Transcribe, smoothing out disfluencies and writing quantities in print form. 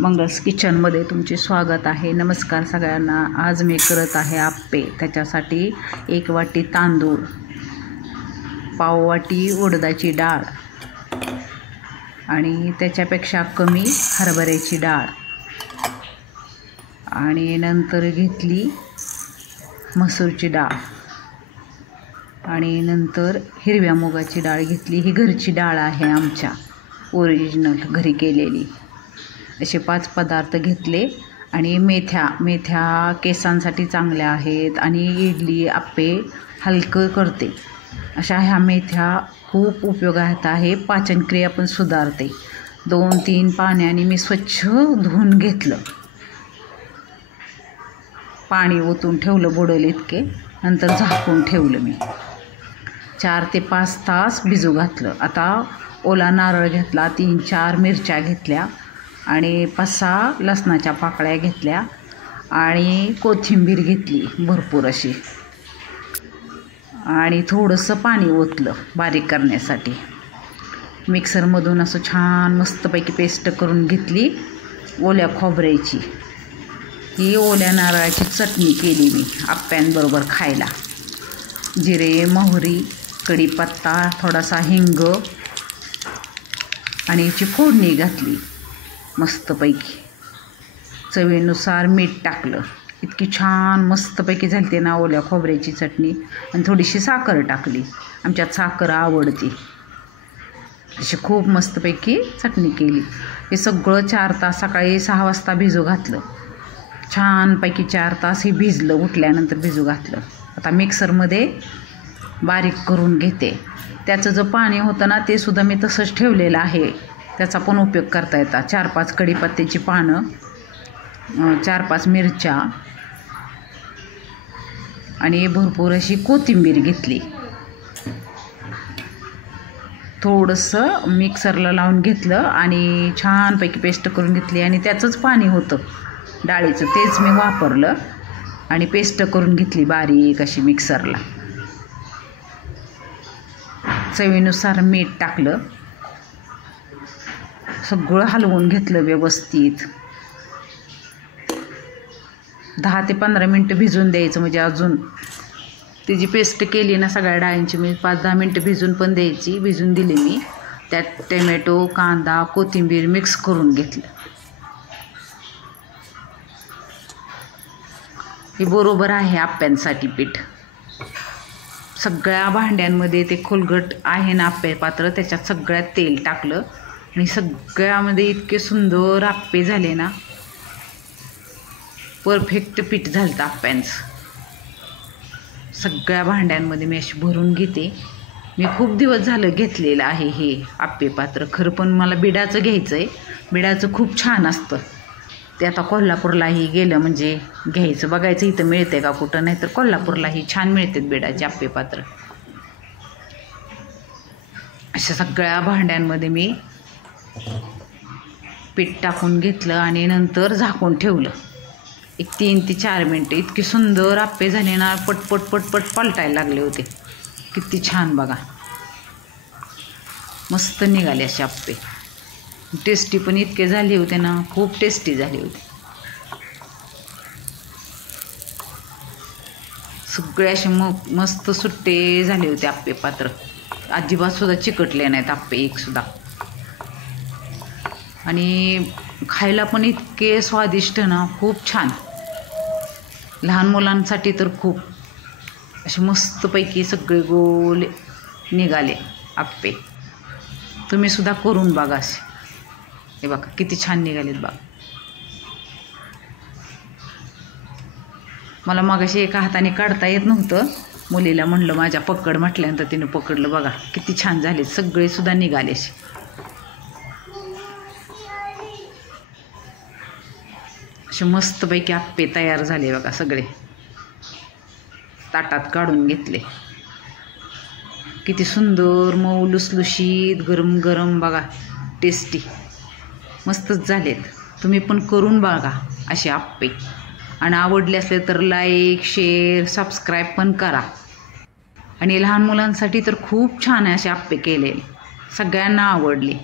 मंगल्स किचनमध्ये तुमचे स्वागत आहे। नमस्कार सगळ्यांना। आज मी करत आहे आप्पे। त्याच्यासाठी 1 वाटी तांदूळ, पाव वाटी उडदाची डाळ आणि त्याच्यापेक्षा कमी हरभऱ्याची डाळ आणि नंतर घेतली मसूरची डाळ आणि नंतर हिरव्या मुगाची डाळ घेतली। ही घरची डाळ आहे, आमच्या ओरिजिनल घरी केलेली। असे 5 पदार्थ घेतले आणि मेथ्या केसांसाठी चांगल्या आहेत आणि इडली आप्पे हलकं करते। अशा ह्या मेथ्या खूप उपयोगात आहे। पाचनक्रिया पण सुधारते। 2-3 पाण्याने मी स्वच्छ धुवून घेतलं, पाणी ओतून ठेवलं बुडेल इतके, नंतर झाकून ठेवलं मी। 4 ते 5 तास भिजू घातलं। आता ओला नारळ घेतला, 3-4 मिरच्या घेतल्या आणि 5-6 लसणाच्या पाकळ्या घेतल्या आणि कोथिंबीर घेतली भरपूर अशी आणि थोडंसं पाणी ओतलं बारीक करण्यासाठी। मिक्सरमधून असं छान मस्तपैकी पेस्ट करून घेतली ओल्या खोबऱ्याची। ही ओल्या नारळाची चटणी केली मी आप्प्यांबरोबर खायला। जिरे, मोहरी, कढीपत्ता, थोडासा हिंग आणि याची फोडणी घातली मस्तपैकी। चवीनुसार मीठ टाकलं। इतकी छान मस्तपैकी झाली ना ओल्या खोबऱ्याची चटणी। आणि थोडीशी साखर टाकली, आमच्यात साखर आवडते। अशी खूप मस्तपैकी चटणी केली। हे सगळं 4 तास सकाळी 6 वाजता भिजू घातलं। छानपैकी 4 तास हे भिजलं, उठल्यानंतर भिजू घातलं। आता मिक्सरमध्ये बारीक करून घेते। त्याचं जे पाणी होतं ना ते सुद्धा मी तसंच ठेवलेलं आहे, त्याचा पण उपयोग करता येतात। 4-5 कढीपत्त्याची पानं, 4-5 मिरच्या आणि भरपूर अशी कोथिंबीर घेतली। थोडंसं मिक्सरला लावून घेतलं आणि छानपैकी पेस्ट करून घेतली आणि त्याचंच पाणी होतं डाळीचं, तेच मी वापरलं आणि पेस्ट करून घेतली बारीक अशी मिक्सरला। चवीनुसार मीठ टाकलं, सगळं हलवून घेतलं व्यवस्थित। 10 ते 15 मिनटं भिजून द्यायचं, म्हणजे अजून त्याची पेस्ट केली ना सगळ्या डाळींची मी 5-10 मिनटं भिजून पण द्यायची। भिजून दिली मी। त्यात टोमॅटो, कांदा, कोथिंबीर मिक्स करून घेतलं। हे बरोबर आहे आप्प्यांसाठी पीठ। सगळ्या भांड्यांमध्ये ते खोलगट आहे ना आप्पे पात्र, त्याच्यात सगळ्यात तेल टाकलं आणि सगळ्यामध्ये इतके सुंदर आप्पे झाले ना, परफेक्ट पीठ झालं आप्प्यांचं। सगळ्या भांड्यांमध्ये मी अशी भरून घेते। मी खूप दिवस झालं घेतलेलं आहे हे आप्पे पात्र खरं, पण मला बिडाचं घ्यायचं आहे। बिडाचं खूप छान असतं ते। आता कोल्हापूरलाही गेलं म्हणजे घ्यायचं, बघायचं इथं मिळते का कुठं, नाही तर कोल्हापूरलाही छान मिळतात बिडाचे आप्पे पात्र। अशा सगळ्या भांड्यांमध्ये मी पीठ टाकून घेतलं आणि नंतर झाकून ठेवलं 3 ते 4 मिनटं। इतके सुंदर आप्पे झाले ना, पटपट पटपट पलटायला लागले होते। किती छान बघा, मस्त निघाले असे आप्पे। टेस्टी पण इतके झाले होते ना, खूप टेस्टी झाले होते। सगळे असे मस्त सुट्टे झाले होते आप्पे पात्र। अजिबात सुद्धा चिकटले नाहीत आप्पे एक सुद्धा। आणि खायला पण इतके स्वादिष्ट ना, खूप छान। लहान मुलांसाठी तर खूप असे मस्तपैकी सगळे गोल निघाले आप्पे। तुम्ही सुद्धा करून बघा असे। हे बघा किती छान निघालेत बघा। मला मगाशी एका हाताने काढता येत नव्हतं, मुलीला म्हणलं माझ्या पकड म्हटल्यानंतर तिने पकडलं। बघा किती छान झाले, सगळे सुद्धा निघाले असे। असे मस्तपैकी आप्पे तयार झाले बघा सगळे। ताटात काढून घेतले। किती सुंदर मऊ लुसलुशीत गरम गरम बघा, टेस्टी मस्तच झालेत। तुम्ही पण करून बघा असे आप्पे आणि आवडले असले तर लाईक, शेअर, सबस्क्राईब पण करा। आणि लहान मुलांसाठी तर खूप छान आहे असे आप्पे केलेले, सगळ्यांना आवडले।